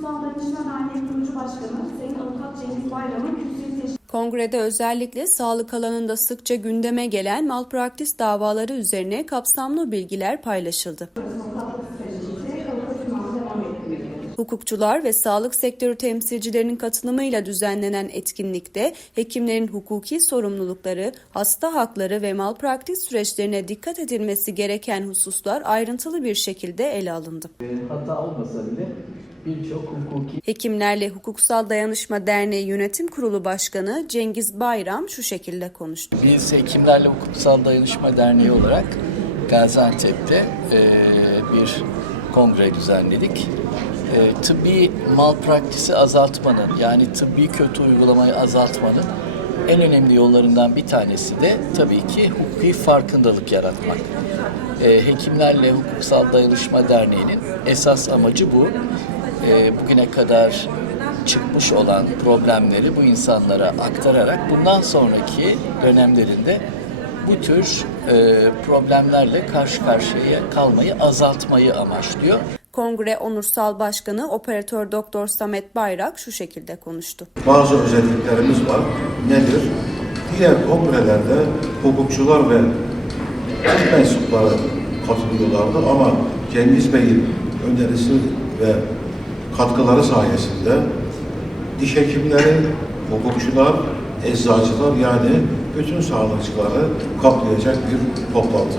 Kutsal Danışma Derneği kurucu başkanı Sayın Avukat Cengiz Bayram'ın kürsüyü teşkil Kongrede özellikle sağlık alanında sıkça gündeme gelen malpraktis davaları üzerine kapsamlı bilgiler paylaşıldı. Hukukçular ve sağlık sektörü temsilcilerinin katılımıyla düzenlenen etkinlikte hekimlerin hukuki sorumlulukları, hasta hakları ve malpraktis süreçlerine dikkat edilmesi gereken hususlar ayrıntılı bir şekilde ele alındı. hata olmasa bile birçok hukuki Hekimlerle Hukuksal Dayanışma Derneği Yönetim Kurulu Başkanı Cengiz Bayram şu şekilde konuştu. Biz Hekimlerle Hukuksal Dayanışma Derneği olarak Gaziantep'te e, bir kongre düzenledik. E, tıbbi malpraktisi azaltmanın yani tıbbi kötü uygulamayı azaltmanın en önemli yollarından bir tanesi de tabii ki hukuki farkındalık yaratmak. E, Hekimlerle Hukuksal Dayanışma Derneği'nin esas amacı bu. E, bugüne kadar çıkmış olan problemleri bu insanlara aktararak bundan sonraki dönemlerinde bu tür e, problemlerle karşı karşıya kalmayı azaltmayı amaçlıyor. Kongre Onursal Başkanı Operatör Doktor Samet Bayrak şu şekilde konuştu. bazı özelliklerimiz var. Nedir? Diğer kongrelerde hukukçular ve mensupları katılıyorlardı ama Cengiz Bey'in önerisi ve katkıları sayesinde diş hekimleri, hukukçular, eczacılar yani bütün sağlıkçıları kaplayacak bir toplantı.